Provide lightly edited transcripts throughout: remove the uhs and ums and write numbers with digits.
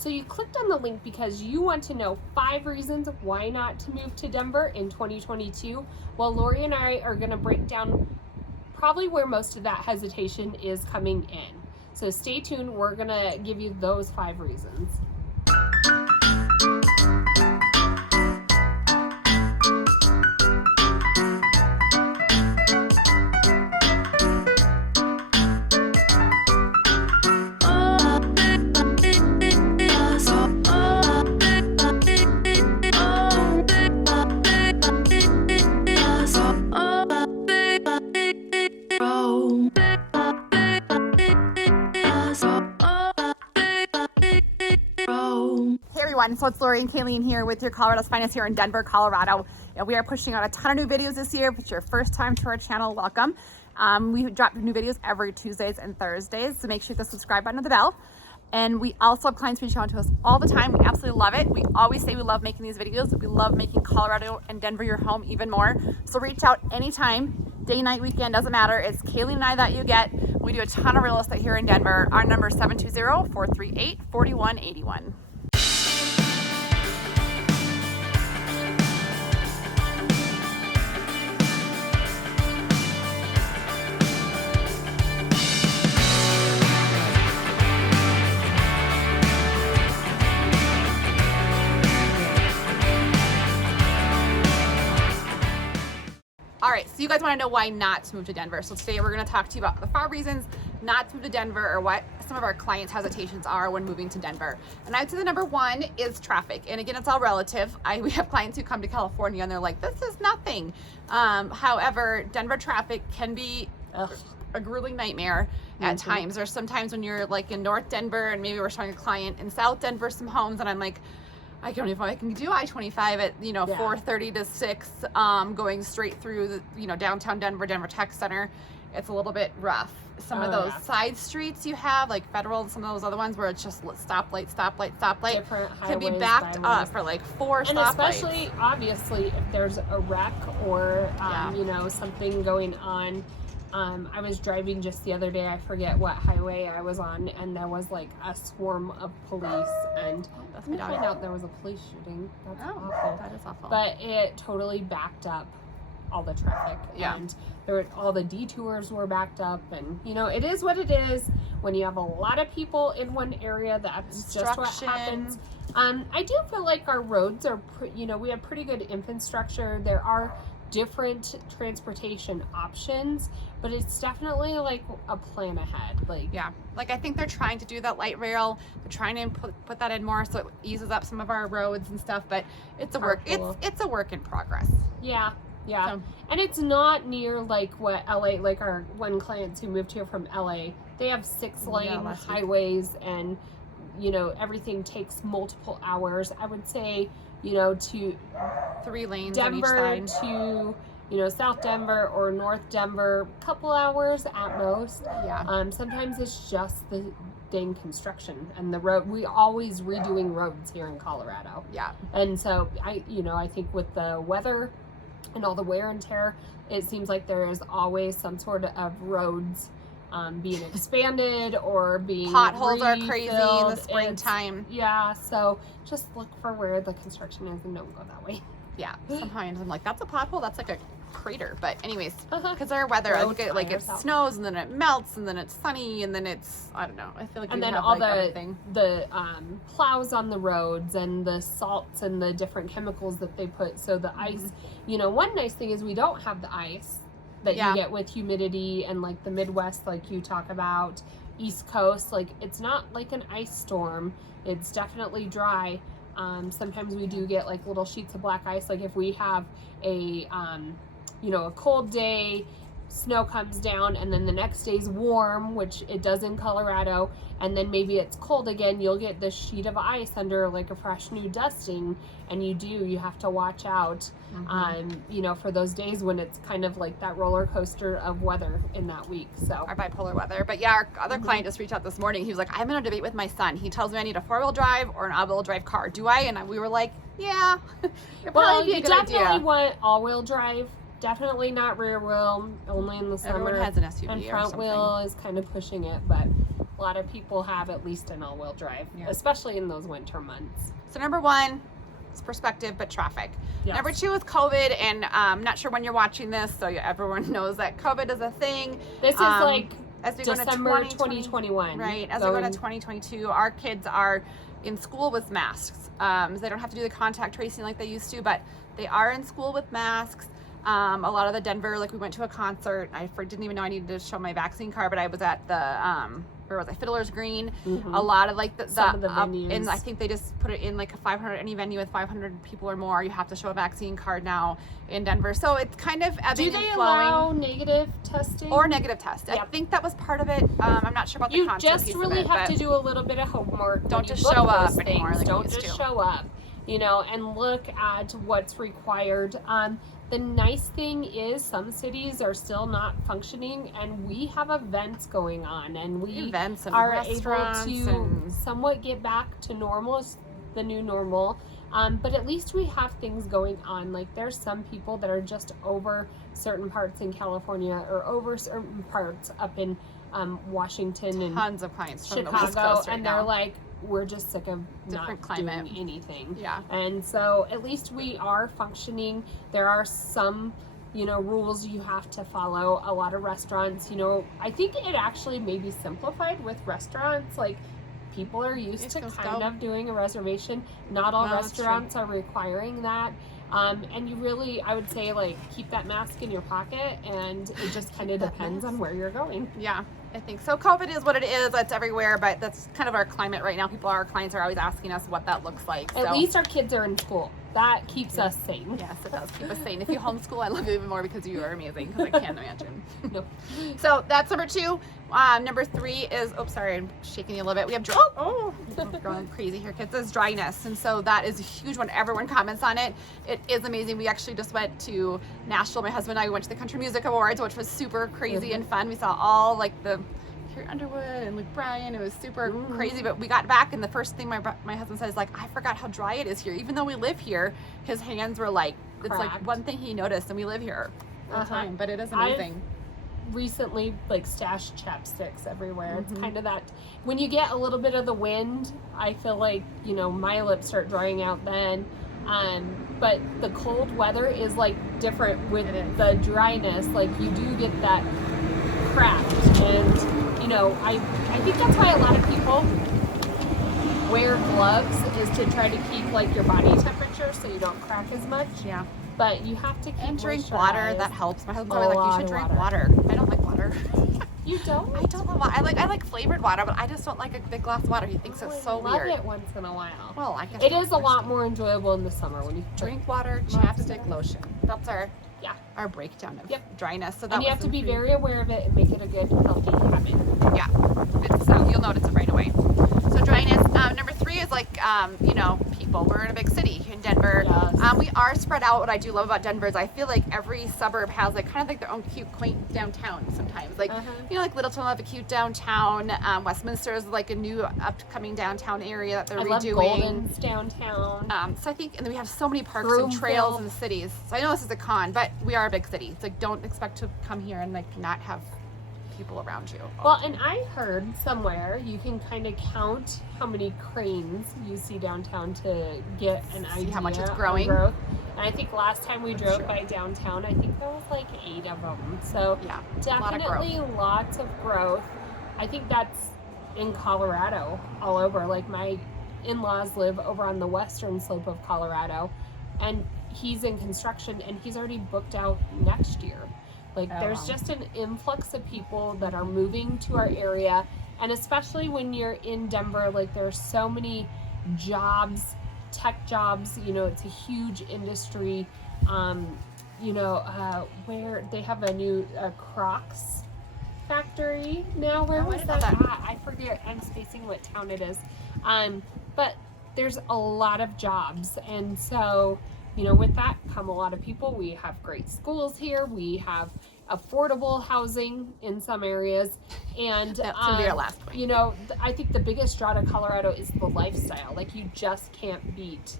So you clicked on the link because you want to know 5 reasons why not to move to Denver in 2022. Well, Laurie and I are going to break down probably where most of that hesitation is coming in. So stay tuned. We're going to give you those 5 reasons. So it's Laurie and Kalene here with your Colorado's Finest here in Denver, Colorado. We are pushing out a ton of new videos this year. If it's your first time to our channel, welcome. We drop new videos every Tuesdays and Thursdays, so make sure to subscribe button and the bell. And we also have clients reach out to us all the time. We absolutely love it. We always say we love making these videos. We love making Colorado and Denver your home even more. So reach out anytime, day, night, weekend, doesn't matter. It's Kalene and I that you get. We do a ton of real estate here in Denver. Our number is 720-438-4181. All right, so you guys want to know why not to move to Denver. So today we're going to talk to you about the 5 reasons not to move to Denver, or what some of our clients' hesitations are when moving to Denver. And I'd say the number 1 is traffic. And again, it's all relative. We have clients who come to California and they're like, this is nothing. However, Denver traffic can be a grueling nightmare at times. There's sometimes when you're like in North Denver and maybe we're showing a client in South Denver some homes and I'm like, I don't know if I can do I-25 at 4:30 to 6, going straight through the downtown Denver Tech Center. It's a little bit rough. Some of those side streets you have, like Federal and some of those other ones where it's just stoplight, can be backed up for like 4 stoplights. And especially, obviously, if there's a wreck or something going on. I was driving just the other day, I forget what highway I was on, and there was like a swarm of police, and we found out there was a police shooting. That's awful. That is awful. But it totally backed up all the traffic. Yeah. And all the detours were backed up, and it is what it is. When you have a lot of people in one area, that's just what happens. I do feel like our roads are, we have pretty good infrastructure. There are different transportation options, but it's definitely like a plan ahead. I think they're trying to do that light rail. They're trying to put that in more so it eases up some of our roads and stuff, but it's a work it's a work in progress. Yeah. So, and it's not near like what LA, like our one clients who moved here from LA, they have 6-lane highways, and everything takes multiple hours. I would say to 3 lanes Denver on each side to South Denver or North Denver, couple hours at most. Sometimes it's just the dang construction and the road. We always redoing roads here in Colorado. And so I think with the weather and all the wear and tear, it seems like there is always some sort of roads being expanded or being potholes refilled. Are crazy in the springtime. So just look for where the construction is and don't go that way. Sometimes I'm like, that's a pothole, that's like a crater. But anyways, because our weather, I look at like it snows and then it melts and then it's sunny and then it's, I don't know, I feel like and then all the plows on the roads and the salts and the different chemicals that they put. So the ice, one nice thing is we don't have the ice that you get with humidity, and like the Midwest, like you talk about, East Coast, like it's not like an ice storm. It's definitely dry. Sometimes we do get like little sheets of black ice. Like if we have a cold day, snow comes down, and then the next day's warm, which it does in Colorado, and then maybe it's cold again, you'll get this sheet of ice under like a fresh new dusting, and you have to watch out, for those days when it's kind of like that roller coaster of weather in that week. So our bipolar weather. But our other client just reached out this morning. He was like, I'm in a debate with my son. He tells me I need a 4-wheel drive or an all-wheel drive car. Do I? And we were like, yeah. Well, you definitely want all-wheel drive. Definitely not rear wheel, only in the summer. Everyone has an SUV and or front something. wheel is kind of pushing it, but a lot of people have at least an all-wheel drive, especially in those winter months. So number one, it's perspective, but traffic. Yes. Number two is COVID, and I'm not sure when you're watching this, so everyone knows that COVID is a thing. This is like as we December go into 2021. Right, as we go into 2022, our kids are in school with masks. So they don't have to do the contact tracing like they used to, but they are in school with masks. A lot of the Denver, like we went to a concert. I didn't even know I needed to show my vaccine card, but I was at the where was I? Fiddler's Green. Mm-hmm. A lot of like some of the venues. And I think they just put it in like a 500, any venue with 500 people or more, you have to show a vaccine card now in Denver. So it's kind of ebbing and flowing. Do they allow negative testing? Or negative test. Yep. I think that was part of it. I'm not sure about the concert piece of it. You just really have to do a little bit of homework. Don't just show up anymore. Don't just show up, and look at what's required. The nice thing is some cities are still not functioning, and we have events going on, and we are able to somewhat get back to normal, the new normal. But at least we have things going on. Like there's some people that are just over certain parts in California or over certain parts up in Washington and tons of clients from Chicago, the West Coast right and now. they're like, we're just sick of different not climate. doing anything. Yeah. And so at least we are functioning. There are some, rules you have to follow. A lot of restaurants, I think it actually may be simplified with restaurants. Like people are used to kind of doing a reservation. Not all restaurants are requiring that. And you really, I would say, like, keep that mask in your pocket, and it just kind of depends on where you're going. Yeah, I think so. COVID is what it is. It's everywhere, but that's kind of our climate right now. Our clients are always asking us what that looks like. At least our kids are in school. That keeps us sane. Yes, it does keep us sane. If you homeschool, I love you even more because you are amazing, because I can't imagine. No. So that's number two. Number three is, sorry, I'm shaking you a little bit. We have, we're going crazy here, kids. Is dryness. And so that is a huge one. Everyone comments on it. It is amazing. We actually just went to Nashville. My husband and I went to the Country Music Awards, which was super crazy and fun. We saw all like the Carrie Underwood and Luke Bryan. It was super crazy, but we got back, and the first thing my husband said is like, I forgot how dry it is here. Even though we live here, his hands were like, it's like one thing he noticed, and we live here all the time, but it is amazing. I've recently stashed chapsticks everywhere. It's kind of that, when you get a little bit of the wind, I feel like, my lips start drying out then. But the cold weather is like different with the dryness. Like you do get that cracked, and I think that's why a lot of people wear gloves, is to try to keep like your body temperature so you don't crack as much. Yeah. But you have to keep and drink water. That helps. My husband's always like, you should drink water. I don't like water. You don't? I don't know why. I like flavored water, but I just don't like a big glass of water. He thinks it's so weird. I love it once in a while. Well, I guess it is a lot more enjoyable in the summer when you drink water, chapstick, lotion. That's our breakdown of dryness. So that and you have to be very aware of it and make it a good, healthy habit. Yeah. You'll notice it right away. So dryness. Number three is like, people. We're in a big city in Denver. Yes. We are spread out. What I do love about Denver is I feel like every suburb has like kind of like their own cute, quaint downtown sometimes. Like, like Littleton will have a cute downtown. Westminster is like a new upcoming downtown area that they're redoing. Love Golden's downtown. So I think, and then we have so many parks and trails in the cities. So I know this is a con, but we are a big city. It's like, don't expect to come here and like not have people around you. Well, and I heard somewhere you can kind of count how many cranes you see downtown to get an idea how much it's growing. Growth. And I think last time we drove by downtown, I think there was like 8 of them. So definitely lots of growth. I think that's in Colorado all over. Like my in-laws live over on the western slope of Colorado, and he's in construction, and he's already booked out next year. Like there's just an influx of people that are moving to our area, and especially when you're in Denver, like there's so many jobs, tech jobs, it's a huge industry. Where they have a new Crocs factory now. Where was that at? I forget. I'm spacing what town it is. But there's a lot of jobs, and so with that come a lot of people. We have great schools here. We have affordable housing in some areas, and that's gonna be our last point. I think the biggest draw to Colorado is the lifestyle. Like you just can't beat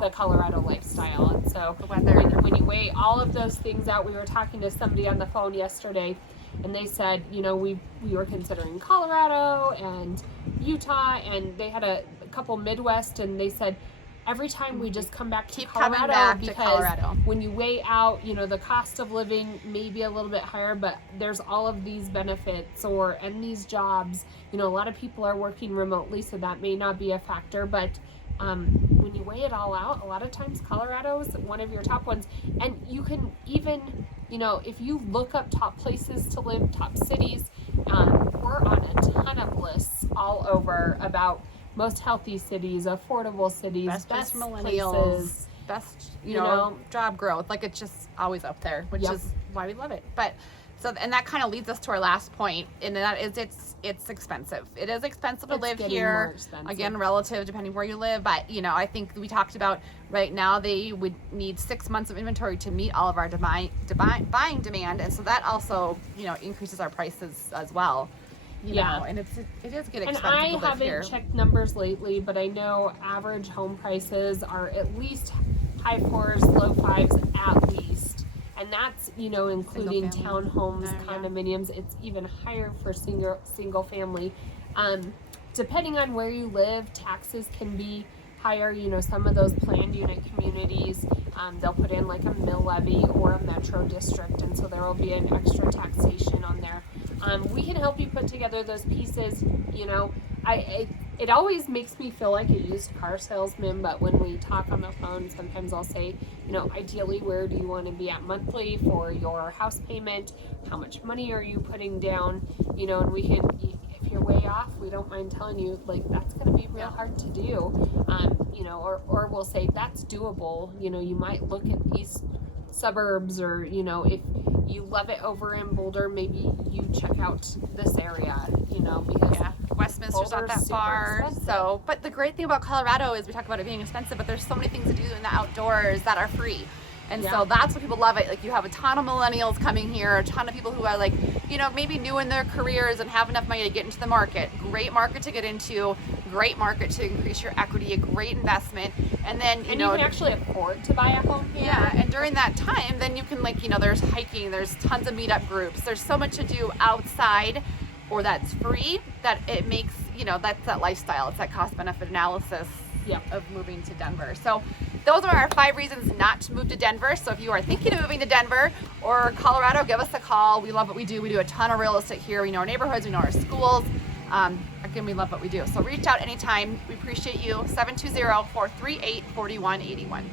the Colorado lifestyle. And so the weather, when you weigh all of those things out, we were talking to somebody on the phone yesterday, and they said, you know, we were considering Colorado and Utah, and they had a couple Midwest, and they said every time we just come back to Keep Colorado, coming back because to Colorado. when you weigh out, you know, the cost of living may be a little bit higher, but there's all of these benefits and these jobs. You know, a lot of people are working remotely, so that may not be a factor, but when you weigh it all out, a lot of times Colorado is one of your top ones. And you can even, you know, if you look up top places to live, top cities, we're on a ton of lists all over about most healthy cities, affordable cities, best for millennials, places, best, you know, job growth. Like, it's just always up there, which is why we love it. But so, and that kind of leads us to our last point, and that is it's expensive. It is expensive to live here. Again, relative depending where you live. But, you know, I think we talked about right now they would need 6 months of inventory to meet all of our buying demand, and so that also, you know, increases our prices as well. You know, and it is getting expensive to live here. And I haven't checked numbers lately, but I know average home prices are at least high 4s, low 5s at least. And that's, you know, including townhomes, condominiums. It's even higher for single family. Depending on where you live, taxes can be higher. You know, some of those planned unit communities, they'll put in like a mill levy or a metro district, and so there will be an extra taxation on there. We can help you put together those pieces. You know, it always makes me feel like a used car salesman, but when we talk on the phone, sometimes I'll say, you know, ideally, where do you want to be at monthly for your house payment? How much money are you putting down? You know, and we can, if you're way off, we don't mind telling you, like, that's going to be real hard to do. You know, or we'll say that's doable. You know, you might look at these suburbs, or, you know, if you love it over in Boulder, maybe you check out this area, you know, because Westminster's not that far. Expensive. So, but the great thing about Colorado is we talk about it being expensive, but there's so many things to do in the outdoors that are free. And so that's what people love it. Like, you have a ton of millennials coming here, a ton of people who are, like, you know, maybe new in their careers and have enough money to get into the market. Great market to get into, great market to increase your equity, a great investment. And then, you can actually afford to buy a home here. Yeah, and during that time, then you can, like, you know, there's hiking, there's tons of meetup groups, there's so much to do outside or that's free that it makes, you know, that's that lifestyle. It's that cost benefit analysis of moving to Denver. So those are our 5 reasons not to move to Denver. So if you are thinking of moving to Denver or Colorado, give us a call. We love what we do. We do a ton of real estate here. We know our neighborhoods. We know our schools. Again, we love what we do. So reach out anytime. We appreciate you. 720-438-4181.